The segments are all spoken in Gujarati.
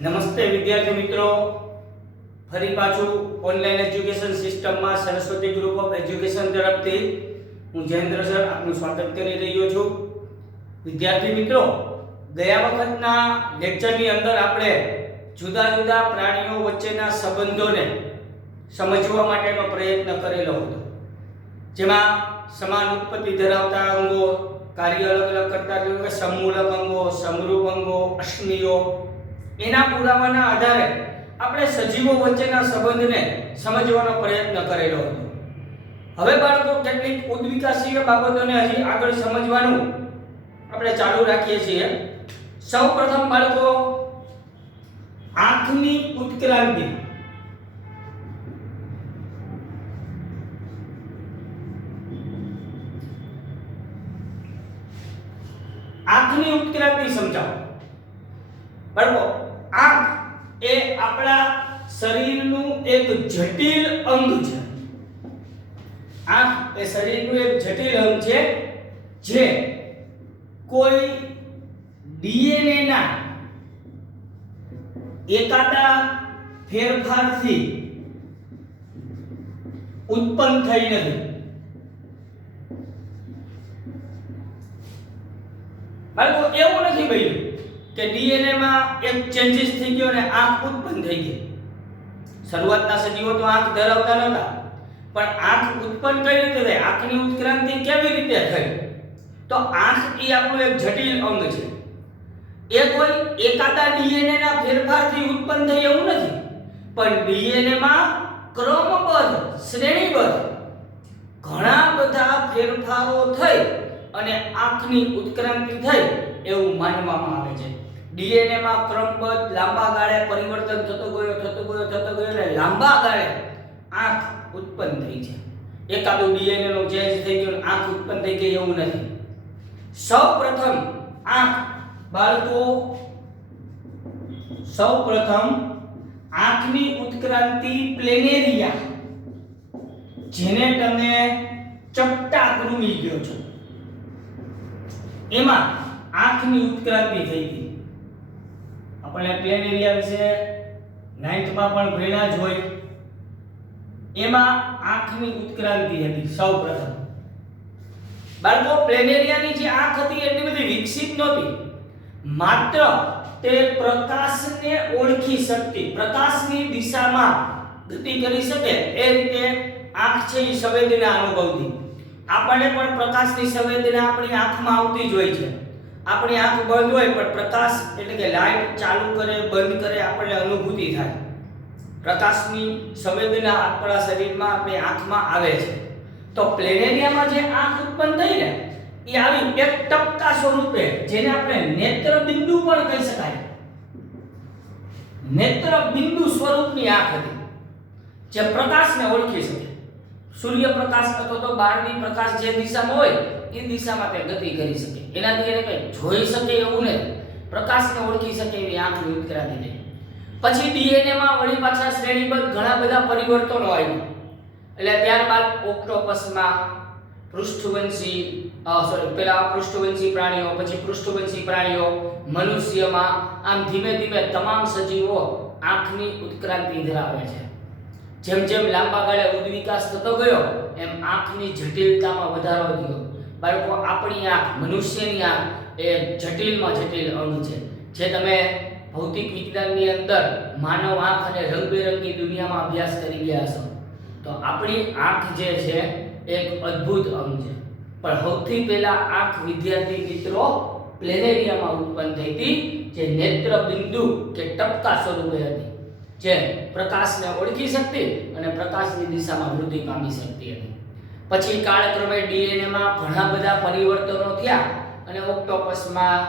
નમસ્તે વિદ્યાર્થી મિત્રો, ફરી પાછું ઓનલાઈન એજ્યુકેશન સિસ્ટમમાં સરસ્વતી ગ્રુપ ઓફ એજ્યુકેશન તરફથી હું જયેન્દ્ર સર આપનું સ્વાગત કરી રહ્યો છું. વિદ્યાર્થી મિત્રો, ગયા વખતના લેક્ચરની અંદર આપણે જુદા જુદા પ્રાણીઓ વચ્ચેના સંબંધોને સમજવા માટેનો પ્રયત્ન કરેલો હતો, જેમાં સમાન ઉત્પત્તિ ધરાવતા અંગો, કાર્ય અલગ અલગ કરતા એટલે સમમૂલક અંગો, સમરૂપ અંગો, અશ્મિયો, એના પુરાવાના આધારે આપણે સજીવો વચ્ચેના સંબંધને સમજવાનો પ્રયત્ન કરેલો હતો. હવે બાળકો કેટલીક ઉદ્વિકાસીય બાબતોને હજી આગળ સમજવાનું આપણે ચાલુ રાખીએ છીએ. સૌપ્રથમ બાળકો, આંખની ઉત્ક્રાંતિ. આંખની ઉત્ક્રાંતિ સમજાવો. બાળકો, આંખ એ આપણા શરીરનું એક જટિલ અંગ છે. આંખ એ શરીરનું એક જટિલ અંગ છે જે કોઈ ડીએનએ ના એકાદા ફેરફારથી ઉત્પન્ન થઈ નથી. બાળકો, એવું નથી બન્યું કે ડીએનએ માં એક ચેન્જીસ થઈ ગયો અને આંખ ઉત્પન્ન થઈ ગઈ. શરૂઆતના સજીવો તો આંખ ધરાવતા નહોતા, પણ આંખ ઉત્પન્ન કઈ રીતે થઈ? આંખની ઉત્ક્રાંતિ કેવી રીતે થઈ? તો આંખ એ આપણું એક જટિલ અંગ છે. એ કોઈ એકાદા ડીએનએ ના ફેરફારથી ઉત્પન્ન થઈ એવું નથી, પણ ડીએનએ માં ક્રમબદ્ધ, શ્રેણીબદ્ધ ઘણા બધા ફેરફારો થઈ અને આંખની ઉત્ક્રાંતિ થઈ એવું માનવામાં આવે છે. ડીએનએ માં ક્રમબદ્ધ લાંબા ગાળે પરિવર્તન થતો ગયો અને લાંબા ગાળે આંખ ઉત્પન્ન થઈ છે. એકાદું ડીએનએ નો ચેન્જ થઈ ગયો અને આંખ ઉત્પન્ન થઈ ગઈ એવું નથી. સૌપ્રથમ આંખ બાળકો, આંખની ઉત્ક્રાંતિ પ્લેનેરિયા, જેને તમે ચપટા કૃમિ કહો છો, એમાં આંખની ઉત્ક્રાંતિ થઈ ગઈ. આપણે પ્લેનેરિયા વિશે 9th માં પણ ભણ્યા જ હોય. એમાં આંખની ઉત્ક્રાંતિ હતી સૌપ્રથમ. બાળકો, પ્લેનેરિયાની જે આંખ હતી એટલી બધી વિકસિત નહોતી. માત્ર તે પ્રકાશને ઓળખી શકતી, પ્રકાશની દિશામાં ગતિ કરી શકે એ રીતે આંખ છે એ સંવેદના અનુભવતી. આપણને પણ પ્રકાશની સંવેદના આપણી આંખમાં આવતી જ હોય છે. આપણી આંખ બંધ હોય પણ પ્રકાશ એટલે કે લાઈટ ચાલુ કરે બંધ કરે આપણને અનુભૂતિ થાય. પ્રકાશની સંવેદના આપણા શરીરમાં આપણી આંખમાં આવે છે. તો પ્લેનેરિયામાં જે આંખ ઉત્પન્ન થઈ ને એ આવી એક ટપકા સ્વરૂપે, જેને આપણે નેત્ર બિંદુ પણ કહી શકાય. નેત્ર બિંદુ સ્વરૂપની આંખ હતી જે પ્રકાશને ઓળખી શકે. સૂર્યપ્રકાશ અથવા તો બહારની પ્રકાશ જે દિશામાં હોય એ દિશામાં તે ગતિ કરી શકે. એનાથી એને કંઈ જોઈ શકે એવું નહીં, પ્રકાશને ઓળખી શકે એવી આંખની ઉત્ક્રાંતિ થઈ. પછી ડીએનએ માં વળી પાછા શ્રેણીબદ્ધ ઘણા બધા પરિવર્તનો આવ્યા. એટલે ત્યારબાદ ઓક્ટોપસમાં પૃષ્ઠવંશી પ્રાણીઓ, પછી પૃષ્ઠવંશી પ્રાણીઓ, મનુષ્યમાં, આમ ધીમે ધીમે તમામ સજીવો આંખની ઉત્ક્રાંતિ ધરાવે છે. જેમ જેમ લાંબા ગાળે ઉદ્વિકાસ થતો ગયો એમ આંખની જટિલતામાં વધારો થયો. બાળકો, આપણી આંખ, મનુષ્યની આંખ એ જટિલમાં જટિલ અંગ છે. જે તમે ભૌતિક વિજ્ઞાનની અંદર માનવ આંખ અને રંગબેરંગી દુનિયામાં અભ્યાસ કરી ગયા છો, તો આપણી આંખ જે છે એક અદ્ભુત અંગ છે. પણ સૌથી પહેલા આંખ, વિદ્યાર્થી મિત્રો, પ્લેનેરિયામાં ઉત્પન્ન થઈ હતી, જે નેત્ર બિંદુ કે ટપકા સ્વરૂપે હતી, જે પ્રકાશને ઓળખી શકતી અને પ્રકાશની દિશામાં વૃદ્ધિ પામી શકતી હતી. પછી કાળક્રમે ડીએનએ માં ઘણા બધા પરિવર્તનો થયા અને ઓક્ટોપસમાં,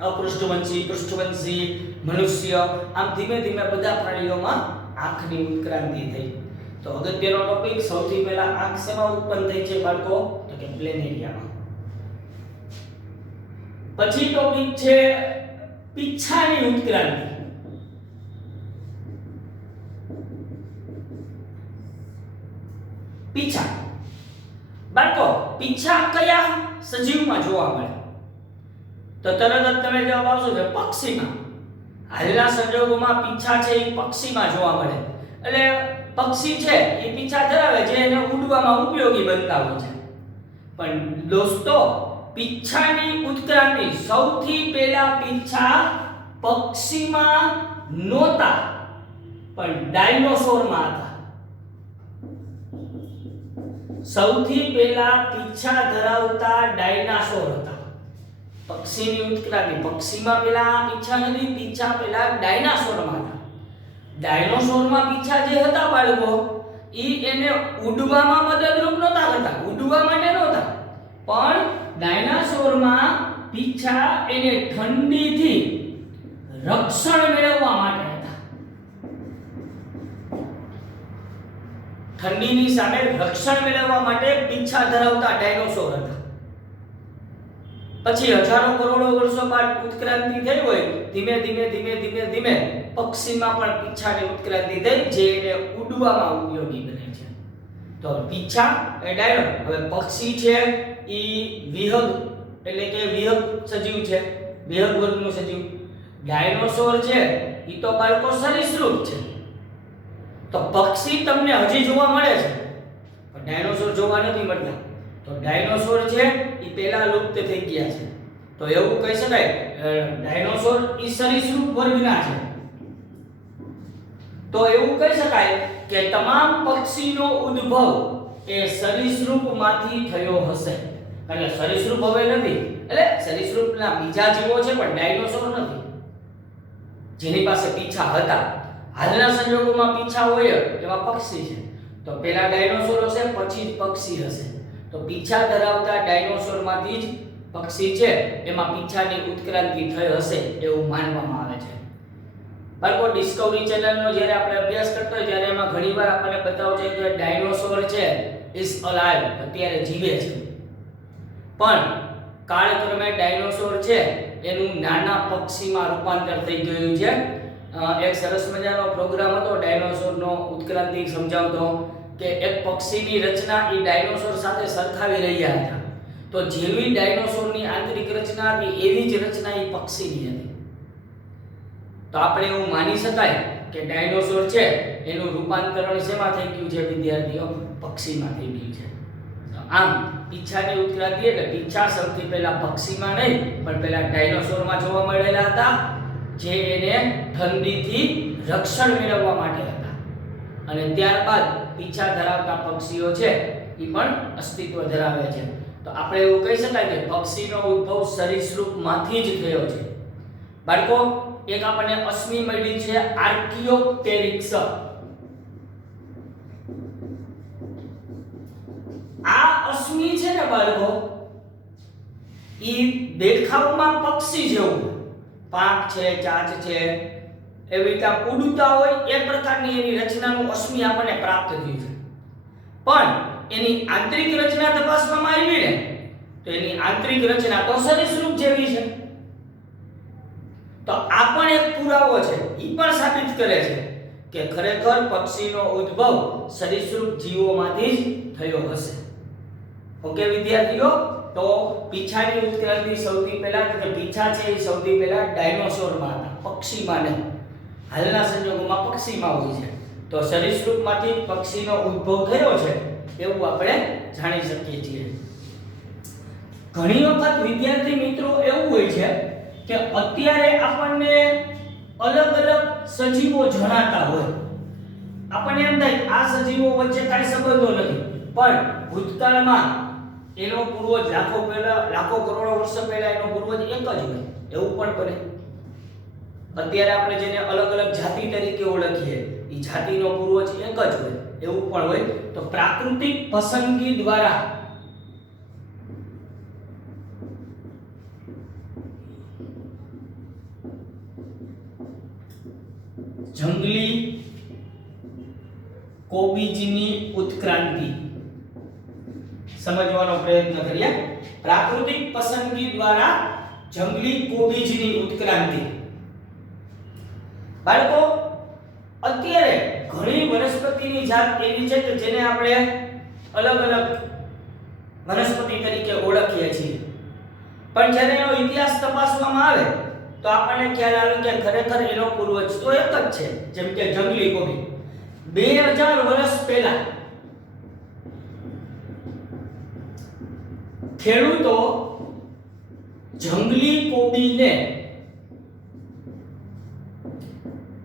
અપૃષ્ઠવંશી, પૃષ્ઠવંશી, મનુષ્ય, આમ ધીમે ધીમે બધા પ્રાણીઓમાં આંખની ઉત્ક્રાંતિ થઈ. તો અગત્યનો ટોપિક, સૌથી પહેલા આંખ શેમાં ઉત્પન્ન થઈ છે બાળકો? તો કે પ્લેનેરિયામાં. પછી ટોપિક છે પીછાની ઉત્ક્રાંતિ. પીછા. બાળકો, પીછા કયા સજીવમાં જોવા મળે? તો તરત જ તમે જવાબ આવશો કે પક્ષીમાં. હાલના સંજોગોમાં પીંછા છે એ પક્ષીમાં જોવા મળે. એટલે પક્ષી છે એ પીંછા ધરાવે છે, એને ઉડવામાં ઉપયોગી બનતા હોય છે. પણ દોસ્તો, પીંછાની ઉત્ક્રાંતિ સૌથી પહેલા પીંછા પક્ષીમાં નહોતા, પણ ડાયનોસોરમાં હતા. સૌથી પહેલા પીંછા ધરાવતા ડાયનાસોર હતા. પક્ષીની ઉત્ક્રાંતિ પક્ષીમાં પહેલા પીંછા નથી, પીંછા પહેલા ડાયનાસોરમાં હતા. ડાયનોસોરમાં પીંછા જે હતા બાળકો, ઈ એને ઉડવામાં મદદરૂપ નહોતા કરતા, ઉડવા માટે નહોતા, પણ ડાયનાસોરમાં પીંછા એને ઠંડીથી રક્ષણ મેળવવા માટે હતા. ઠંડીની સામે રક્ષણ મેળવવા માટે પીંછા ધરાવતા ડાયનોસોર હતા. પછી હજારો કરોડો વર્ષો બાદ ઉત્ક્રાંતિ થઈ હોય, ધીમે ધીમે પક્ષીમાં પણ પીંછાની ઉત્ક્રાંતિ થઈ, જે એને ઉડવામાં ઉપયોગી બને છે. તો પીંછા એ ડાયનો. હવે પક્ષી છે ઈ વિહંગ એટલે કે વિહંગ સજીવ છે, વિહંગ વર્ગનું સજીવ. ડાયનોસોર છે ઈ તો બાળકો સરીસૃપ છે. તો પક્ષી તમને હજી જોવા મળે છે, પણ ડાયનોસોર જોવા નથી મળતા. તો ડાયનોસોર છે ઈ પહેલા લુપ્ત થઈ ગયા છે. તો એવું કહી શકાય ડાયનોસોર ઈ સરીસૃપ વર્ગના છે. તો એવું કહી શકાય કે તમામ પક્ષીનો ઉદ્ભવ એ સરીસૃપમાંથી થયો હશે. એટલે સરીસૃપ હવે નથી, એટલે સરીસૃપના બીજા જીવો છે પણ ડાયનોસોર નથી, જેની પાસે પીંછા હતા. હાલના સંજોગોમાં પીંછા હોય એવા પક્ષી છે. તો પહેલા ડાયનોસોર હશે, પછી જ પક્ષી હશે. તો પીંછા ધરાવતા ડાયનોસોરમાંથી જ પક્ષી છે એમાં પીંછાની ઉત્ક્રાંતિ થઈ હશે એવું માનવામાં આવે છે. બાળકો, ડિસ્કવરી ચેનલનો જ્યારે આપણે અભ્યાસ કરતો હોય ત્યારે એમાં ઘણીવાર આપણને બતાવું છે કે ડાયનોસોર છે ઇઝ અલાઇવ, અત્યારે જીવે છે. પણ કાળક્રમે ડાયનોસોર છે એનું નાના પક્ષીમાં રૂપાંતર થઈ ગયું છે. એક સરસ મજાનો પ્રોગ્રામ હતો ડાયનોસોરનો ઉત્ક્રાંતિ સમજાવતો, કે એક પક્ષીની રચના એ ડાયનોસોર સાથે સરખાવી રહ્યા હતા. તો જેવી ડાયનોસોરની આંતરિક રચના હતી એવી જ રચના એ પક્ષીની હતી. તો આપણે એવું માની શકાય કે ડાયનોસોર છે એનું રૂપાંતરણ શેમાં થઈ ગયું છે વિદ્યાર્થીઓ? પક્ષીમાં થઈ ગયું છે. આમ પીંછાની ઉત્ક્રાંતિ એટલે પીંછા સૌથી પહેલા પક્ષીમાં નહીં પણ પહેલા ડાયનોસોરમાં જોવા મળેલા હતા, જે એને ઠંડીથી રક્ષણ મેળવવા માટે હતા. અને ત્યારબાદ પીંછા ધરાવતા પક્ષીઓ છે એ પણ અસ્તિત્વ ધરાવે છે. તો આપણે એવું કહી શકાય કે પક્ષીનો ઉદ્ભવ સરીસૃપમાંથી જ થયો છે. બાળકો, એક આપણને અશ્મિ મળી છે આર્કિયોપ્ટેરિક્સ. આ અશ્મિ છે ને બાળકો, ઈ દેખાવમાં પક્ષી જેવું, પાંખ છે, ચાંચ છે, એવી રીતે ઉડતા હોય એ પ્રકારની એની રચનાનું અશ્મિ આપણને પ્રાપ્ત થયું છે. પણ એની આંતરિક રચના તપાસવામાં આવી ને તો એની આંતરિક રચના તો સરીસૃપ જેવી છે. તો આ પણ એક પુરાવો છે, ઈ પણ સાબિત કરે છે કે ખરેખર પક્ષીનો ઉદ્ભવ સરીસૃપ જીવોમાંથી જ થયો હશે. ઓકે વિદ્યાર્થીઓ, તો પીંછાની ઉત્ક્રાંતિ સૌથી પહેલા કે પીંછા છે એ સૌથી પહેલા ડાયનોસોરમાં હતા, પક્ષીમાં નહીં. હાલના સંજોગોમાં પક્ષીમાં હોય છે. તો સરીસૃપમાંથી પક્ષીનો ઉદ્ભવ થયો છે એવું આપણે જાણી શકીએ છીએ. ઘણી વખત વિદ્યાર્થી મિત્રો એવું હોય છે કે અત્યારે આપણને અલગ અલગ સજીવો જણાતા હોય, આપણને એમ થાય આ સજીવો વચ્ચે કાંઈ સંબંધો નથી, પણ ભૂતકાળમાં એનો પૂર્વજ લાખો કરોડો વર્ષો પહેલા એનો પૂર્વજ એક જ હોય, એવું પણ બને. અત્યારે આપણે જેને અલગ અલગ જાતિ તરીકે ઓળખીએ એ જાતિનો પૂર્વજ એક જ હોય, એવું પણ હોય. તો પ્રાકૃતિક પસંદગી દ્વારા જંગલી કોબીજની ઉત્ક્રાંતિ સમજવાનો પ્રયત્ન કરીએ. પ્રાકૃતિક પસંદગી દ્વારા જંગલી કોબીજની ઉત્ક્રાંતિ. બાળકો, અત્યારે ઘણી વનસ્પતિની જાત એવી છે કે જેને આપણે અલગ અલગ વનસ્પતિ તરીકે ઓળખીએ છીએ, પણ જ્યારે એનો ઇતિહાસ તપાસવામાં આવે તો આપણને ખ્યાલ આવે કે ખરેખર એનો પૂર્વજ તો એક જ છે, જેમ કે જંગલી કોબી 2000 વર્ષ પહેલા ખેડૂતો જંગલી કોબીને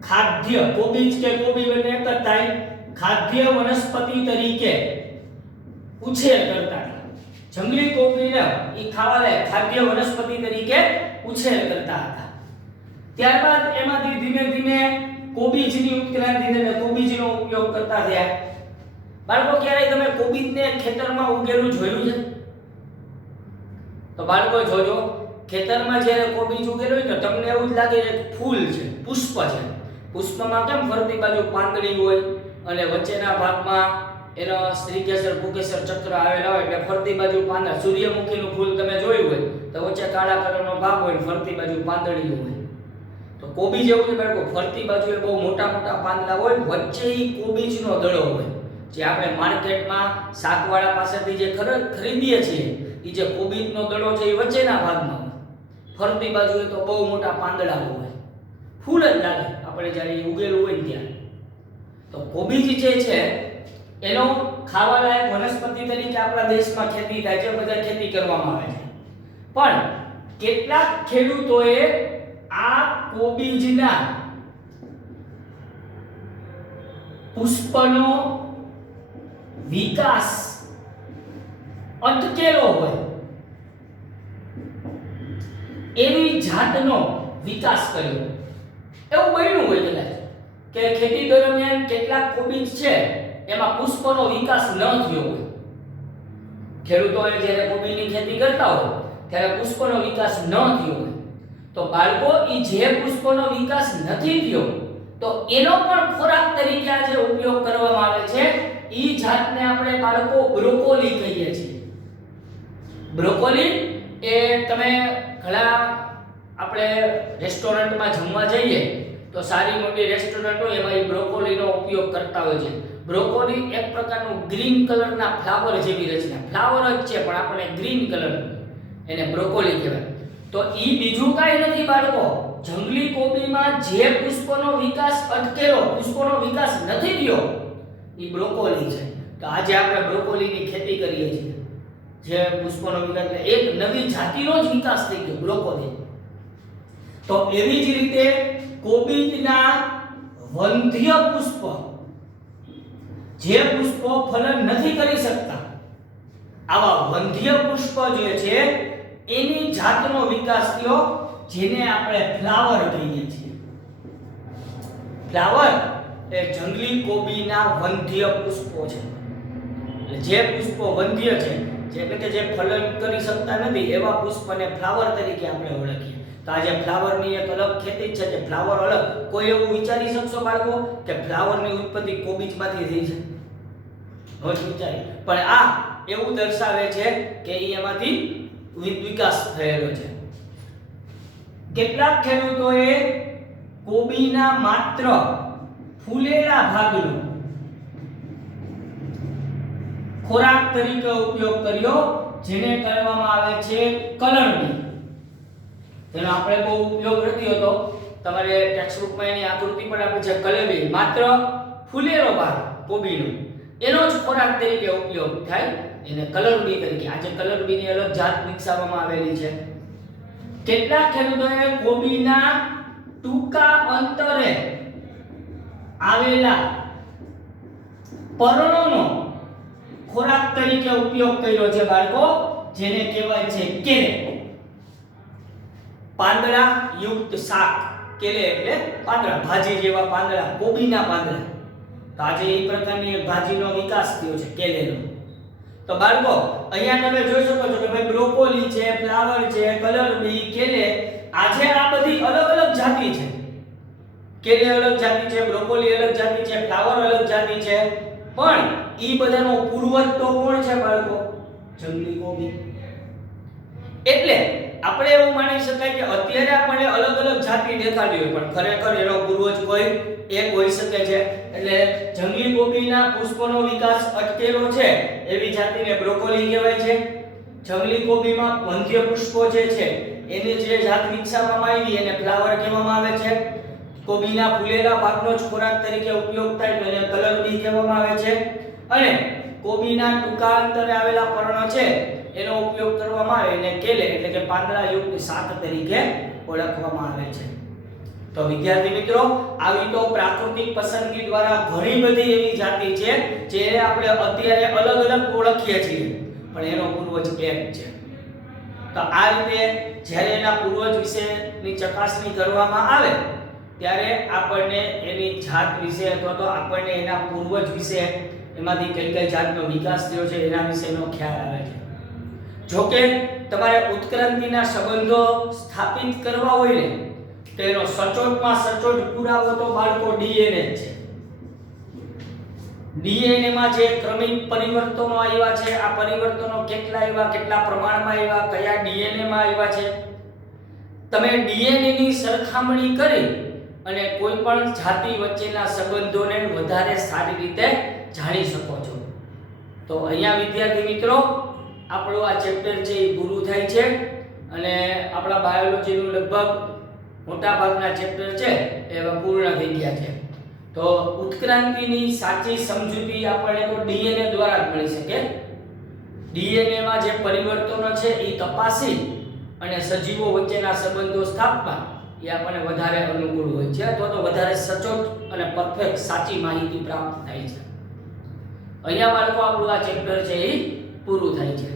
ખાદ્ય, કોબીજ કે કોબી બંને એક જ થાય, ખાદ્ય વનસ્પતિ તરીકે ઉછેર કરતા હતા. જંગલી કોબીને ઈ ખાવા લાયક ખાદ્ય વનસ્પતિ તરીકે ઉછેર કરતા હતા. ત્યારબાદ એમાંથી ધીમે ધીમે કોબીજની ઉત્ક્રાંતિ થઈને કોબીજનો ઉપયોગ કરતા થયા. બાળકો ક્યારેય તમે કોબીજને ખેતરમાં ઉગેલું જોયું છે? તો બાળકો જોજો, ખેતરમાં જ્યારે કોબીજ ઉગેલું હોય તો તમને એવું જ લાગે કે ફૂલ છે, પુષ્પ છે. પુષ્પમાં કેમ ફરતી બાજુ પાંદડી હોય અને વચ્ચેના ભાગમાં એનો શ્રીકેસર ભૂકેસર ચક્ર આવેલા હોય, એટલે ફરતી બાજુ પાંદડા. સૂર્યમુખીનું ફૂલ તમે જોયું હોય તો વચ્ચે કાળા કલરનો ભાગ હોય, ફરતી બાજુ પાંદડીઓ હોય. તો કોબીજ એવું છે બાળકો, ફરતી બાજુએ બહુ મોટા મોટા પાંદડા હોય, વચ્ચે ઈ કોબીજનો દડો હોય. જે આપણે માર્કેટમાં શાકવાળા પાસેથી જે ખરીદીએ છીએ, ઈ જે કોબીજનો દડો છે એ વચ્ચેના ભાગમાં હોય, ફરતી બાજુએ તો બહુ મોટા પાંદડા હોય, ફૂલ જ લાગે આપણે જ્યારે ઉગેલું હોય ત્યારે. તો કોબીજ જે છે એનો ખાવા લાયક વનસ્પતિ તરીકે આપણા દેશમાં ખેતી થાય છે, બધા ખેતી કરવામાં આવે છે. પણ કેટલાક ખેડૂતોએ આ કોબીજના પુષ્પનો વિકાસ અટકેલો હોય એવી જાતનો વિકાસ કર્યો. એવું બન્યું હોય કદાચ કે ખેતી દરમિયાન કેટલાક કોબીજ છે એમાં પુષ્પનો વિકાસ ન થયો હોય. ખેડૂતોએ જ્યારે કોબીની ખેતી કરતા હોય ત્યારે પુષ્પનો વિકાસ ન થયો હોય. તો બાળકો ઈ જે પુષ્પનો વિકાસ નથી થયો તો એનો પણ ખોરાક તરીકે આજે ઉપયોગ કરવામાં આવે છે. ઈ જાતને આપણે બાળકો બ્રોકોલી કહીએ છીએ. બ્રોકોલી એ તમે ઘણા આપણે રેસ્ટોરન્ટમાં જમવા જઈએ તો સારી મોટી રેસ્ટોરન્ટ હોય એમાં એ બ્રોકોલીનો ઉપયોગ કરતા હોય છે. બ્રોકોલી એક પ્રકારનું ગ્રીન કલરના ફ્લાવર જેવી રચના, ફ્લાવર જ છે પણ આપણે ગ્રીન કલર, એને બ્રોકોલી કહેવાય. તો ઈ બીજું કાંઈ નથી બાળકો, જંગલી કોબીમાં જે પુષ્પનો વિકાસ અટકેલો, પુષ્પનો વિકાસ નથી થયો, ઈ બ્રોકોલી છે. તો આજે આપણે બ્રોકોલીની ખેતી કરીએ છીએ, જે પુષ્પનો વિકાસ, એક નવી જાતિનો જ વિકાસ થઈ ગયો બ્રોકોલી. તો એવી જ રીતે કોબીજના વંધ્ય પુષ્પ, જે પુષ્પો ફલન નથી કરી શકતા, આવા વંધ્ય પુષ્પ જે છે એની જાતનો વિકાસ થયો, જેને આપણે ફ્લાવર કહીએ છીએ. ફ્લાવર એ જંગલી કોબીના વંધ્ય પુષ્પો છે. જે પુષ્પો વંધ્ય છે, જે ફલન કરી શકતા નથી, એવા પુષ્પને ફ્લાવર તરીકે આપણે ઓળખીએ. તો આજે ફ્લાવરની એક અલગ ખેતી છે, કે ફ્લાવર અલગ. કોઈ એવું વિચારી શકશો બાળકો કે ફ્લાવરની ઉત્પત્તિ કોબીજમાંથી થઈ છે? હવે વિચારી, પણ આ એવું દર્શાવે છે કે એમાંથી વિકાસ થયેલો છે. કેટલાક ખેડૂતોએ કોબીના માત્ર ફૂલેલા ભાગનો ખોરાક તરીકે ઉપયોગ કર્યો, જેને કહેવામાં આવે છે કલરબી. તેનો આપણે બહુ ઉપયોગ નથી હોતો, તમારે ટેક્સ્ટબુકમાં એની આકૃતિ પણ આપી છે. કલરબી માત્ર ફૂલેલો ભાગ કોબીનો, એનો જ ખોરાક તરીકે ઉપયોગ થાય, એને કલરબી તરીકે. આજે કલરબીની અલગ જાત વિકસાવવામાં આવેલી છે. કેટલાક ખેડૂતોએ કોબીના ટૂંકા અંતરે આવેલા પર્ણોનો ખોરાક તરીકે ઉપયોગ કર્યો છે બાળકો, જેને કહેવાય છે કેલે. પાંદડા યુક્ત શાક, કેલે એટલે પાંદડા, ભાજી જેવા પાંદડા, કોબીના પાંદડા. તો આજે એ પ્રકારની ભાજીનો વિકાસ થયો છે કેલેનો. તો બાળકો અહીંયા તમે જોઈ શકો છો કે ભાઈ બ્રોકોલી છે, ફ્લાવર છે, કલરબી, કેલે, આજે આ બધી અલગ અલગ જાતિ છે. કેલે અલગ જાતિ છે, બ્રોકોલી અલગ જાતિ છે, ફ્લાવર અલગ જાતિ છે, પણ ઈ બધાનો પૂર્વજ તો કોણ છે બાળકો? જંગલી કોબી. એટલે આપણે એવું માની શકાય કે અત્યારે આપણે અલગ અલગ જાતિ દેખાડી હોય, પણ ખરેખર એનો પૂર્વજ કોઈ એક હોઈ શકે છે. એટલે જંગલી કોબીના પુષ્પનો વિકાસ અટકેલો છે એવી જાતિને બ્રોકોલી કહેવાય છે. જંગલી કોબીમાં વંધ્ય પુષ્પો જે છે એની જે જાત વિકસાવવામાં આવી એને ફ્લાવર કહેવામાં આવે છે. કોબીના ફૂલેલા ભાગનો જ ખોરાક તરીકે ઉપયોગ થાય તો એને કલર બી કહેવામાં આવે છે. અને કોબીના ટૂંકા અંતરે આવેલા પર્ણ છે એનો ઉપયોગ કરવામાં આવે એને કેલે એટલે કે પાંદડાયુક્ત શાક તરીકે ઓળખવામાં આવે છે. તો વિદ્યાર્થી મિત્રો, આવી તો પ્રાકૃતિક પસંદગી દ્વારા ઘણી બધી એવી જાતિ છે જે આપણે અત્યારે અલગ અલગ ઓળખીએ છીએ, પણ એનો પૂર્વજ એક છે. તો આ રીતે જ્યારે એના પૂર્વજ વિશેની ચકાસણી કરવામાં આવે ત્યારે આપણને એની જાત વિશે અથવા તો આપણને એના પૂર્વજ વિશે એમાંથી કઈ કઈ જાતનો વિકાસ થયો છે એના વિશેનો ખ્યાલ આવે છે. જો કે તમારે ઉત્ક્રાંતિના સંબંધો સ્થાપિત કરવા હોય ને તો એનો સચોટમાં સચોટ પુરાવો તો બાળકો ડીએનએ છે. ડીએનએ માં જે ક્રમિક પરિવર્તનો આવ્યા છે, આ પરિવર્તનો કેટલા આવ્યા, કેટલા પ્રમાણમાં આવ્યા, કયા ડીએનએ માં આવ્યા છે, તમે ડીએનએ ની સરખામણી કરી અને કોઈ પણ જાતિ વચ્ચેના સંબંધોને વધારે સારી રીતે જાણી શકો છો. તો અહીંયા વિદ્યાર્થી મિત્રો આપણું આ ચેપ્ટર છે એ પૂરું થાય છે અને આપણા બાયોલોજીનું લગભગ મોટા ભાગના ચેપ્ટર છે એ પૂર્ણ થઈ ગયા છે. તો ઉત્ક્રાંતિની સાચી સમજૂતી આપણને તો ડીએનએ દ્વારા જ મળી શકે. ડીએનએ માં જે પરિવર્તનો છે એ તપાસી અને સજીવો વચ્ચેના સંબંધો સ્થાપવા એ આપણને વધારે અનુકૂળ હોય છે અથવા તો વધારે સચોટ અને પરફેક્ટ સાચી માહિતી પ્રાપ્ત થાય છે. અહીંયા બાળકો આપણું આ ચેપ્ટર છે એ પૂરું થાય છે.